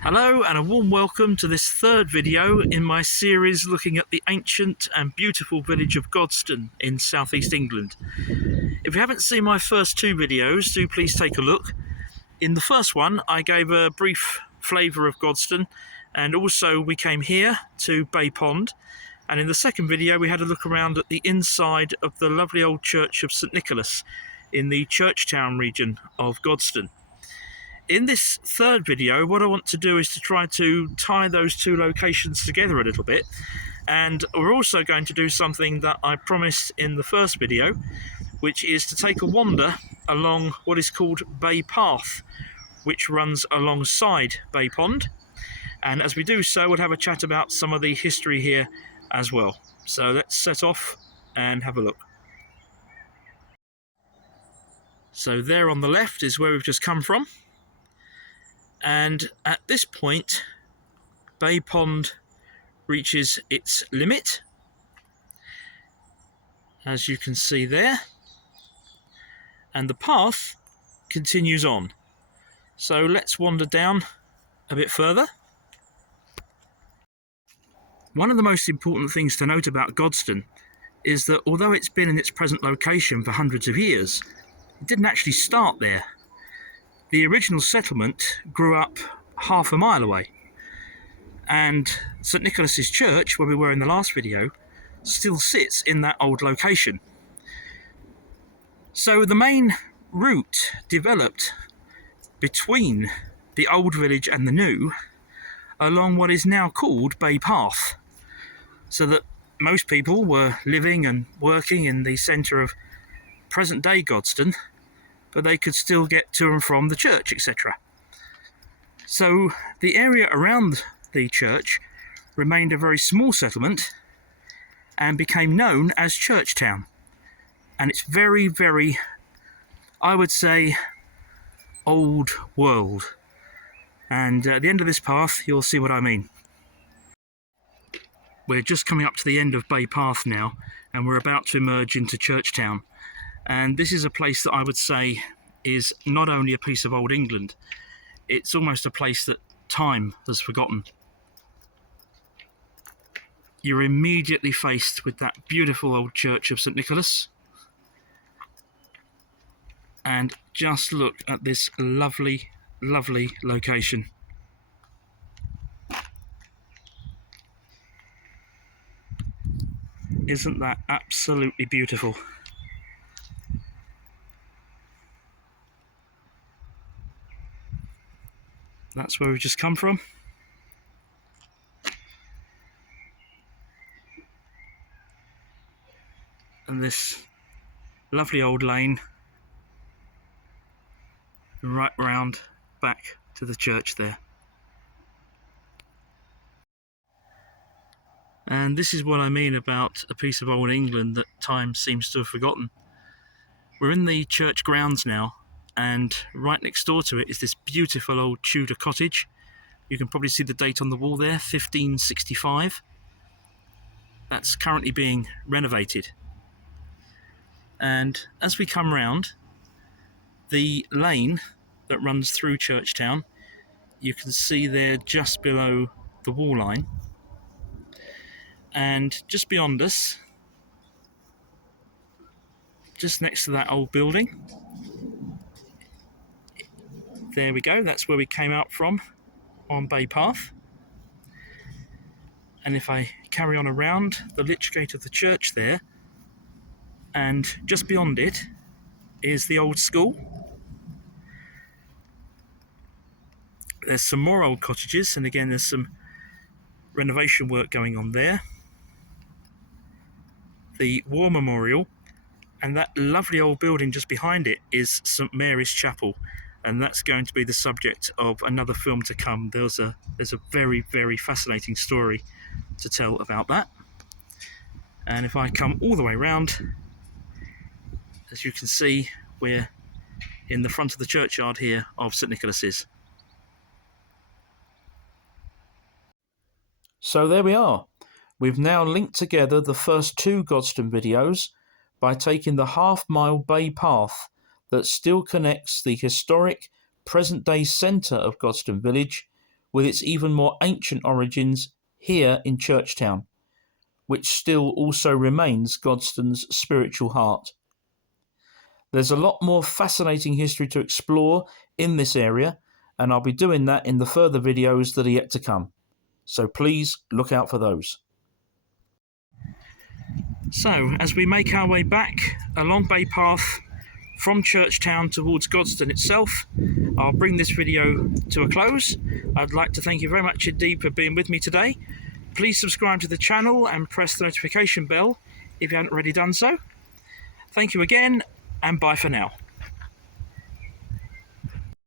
Hello and a warm welcome to this third video in my series looking at the ancient and beautiful village of Godstone in southeast England. If you haven't seen my first two videos, do please take a look. In the first one I gave a brief flavour of Godstone, and also we came here to Bay Pond, and in the second video we had a look around at the inside of the lovely old church of St Nicholas in the Churchtown region of Godstone. In this third video, what I want to do is to try to tie those two locations together a little bit, and we're also going to do something that I promised in the first video, which is to take a wander along what is called Bay Path, which runs alongside Bay Pond, and as we do so we'll have a chat about some of the history here as well. So let's set off and have a look. So there on the left is where we've just come from. And at this point, Bay Pond reaches its limit, as you can see there, and the path continues on. So let's wander down a bit further. One of the most important things to note about Godstone is that although it's been in its present location for hundreds of years, it didn't actually start there. The original settlement grew up half a mile away, and St Nicholas's Church, where we were in the last video, still sits in that old location. So the main route developed between the old village and the new along what is now called Bay Path, so that most people were living and working in the centre of present-day Godstone, but they could still get to and from the church, etc. So the area around the church remained a very small settlement and became known as Churchtown. And it's very, very, I would say, old world. And at the end of this path, you'll see what I mean. We're just coming up to the end of Bay Path now, and we're about to emerge into Churchtown. And this is a place that I would say is not only a piece of old England, it's almost a place that time has forgotten. You're immediately faced with that beautiful old church of St Nicholas. And just look at this lovely, lovely location. Isn't that absolutely beautiful? That's where we've just come from. And this lovely old lane right round back to the church there. And this is what I mean about a piece of old England that time seems to have forgotten. We're in the church grounds now, and right next door to it is this beautiful old Tudor cottage. You can probably see the date on the wall there, 1565. That's currently being renovated. And as we come round the lane that runs through Churchtown, you can see there just below the wall line, and just beyond us, just next to that old building, there we go, that's where we came out from on Bay Path. And if I carry on around the lich gate of the church there, and just beyond it is the old school. There's some more old cottages, and again there's some renovation work going on there. The War Memorial, and that lovely old building just behind it is St Mary's Chapel, and that's going to be the subject of another film to come. There's a very, very fascinating story to tell about that. And if I come all the way around, as you can see, we're in the front of the churchyard here of St Nicholas's. So there we are. We've now linked together the first two Godstone videos by taking the half-mile Bay Path that still connects the historic present-day centre of Godstone village with its even more ancient origins here in Churchtown, which still also remains Godstone's spiritual heart. There's a lot more fascinating history to explore in this area, and I'll be doing that in the further videos that are yet to come. So please look out for those. So, as we make our way back along Bay Path from Churchtown towards Godstone itself, I'll bring this video to a close. I'd like to thank you very much indeed for being with me today. Please subscribe to the channel and press the notification bell if you haven't already done so. Thank you again, and bye for now.